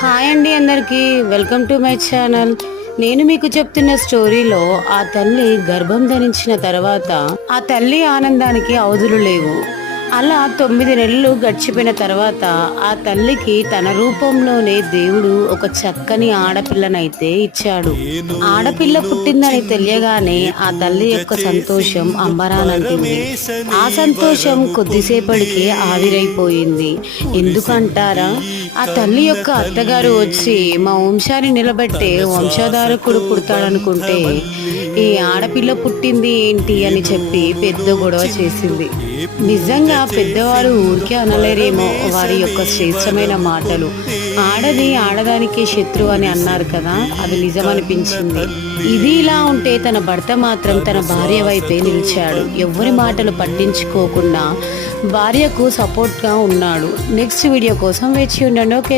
Hi అండి అందరికీ. Welcome to my channel నేను మీకు చెప్తున్న స్టోరీలో ఆ తల్లి గర్భం ధరించిన తర్వాత ఆ తల్లి ఆనందానికి అవధులు లేవు. అలా తొమ్మిది నెలలు గడిచిపోయిన తర్వాత ఆ తల్లికి తన రూపంలోనే దేవుడు ఒక చక్కని ఆడపిల్లనైతే ఇచ్చాడు. ఆడపిల్ల పుట్టిందని తెలియగానే ఆ తల్లి యొక్క సంతోషం అంబరానంటుంది ఆ సంతోషం కొద్దిసేపటికే ఆవిరైపోయింది. ఎందుకంటారా? ఆ తల్లి యొక్క అత్తగారు వచ్చి మా వంశాన్ని నిలబెట్టే వంశధారకుడు పుడతాడనుకుంటే ఈ ఆడపిల్ల పుట్టింది ఏంటి అని చెప్పి పెద్ద గొడవ చేసింది. నిజంగా పెద్దవారు ఊరికే అనలేరేమో వారి యొక్క శ్రేష్టమైన మాటలు. ఆడది ఆడదానికి శత్రువు అని అన్నారు కదా అది నిజమనిపించింది. ఇది ఇలా ఉంటే తన భర్త మాత్రం తన భార్య వైపే నిలిచాడు. ఎవరి మాటలు పట్టించుకోకుండా భార్యకు సపోర్ట్గా ఉన్నాడు. నెక్స్ట్ వీడియో కోసం వేచి ఉండండి ఓకే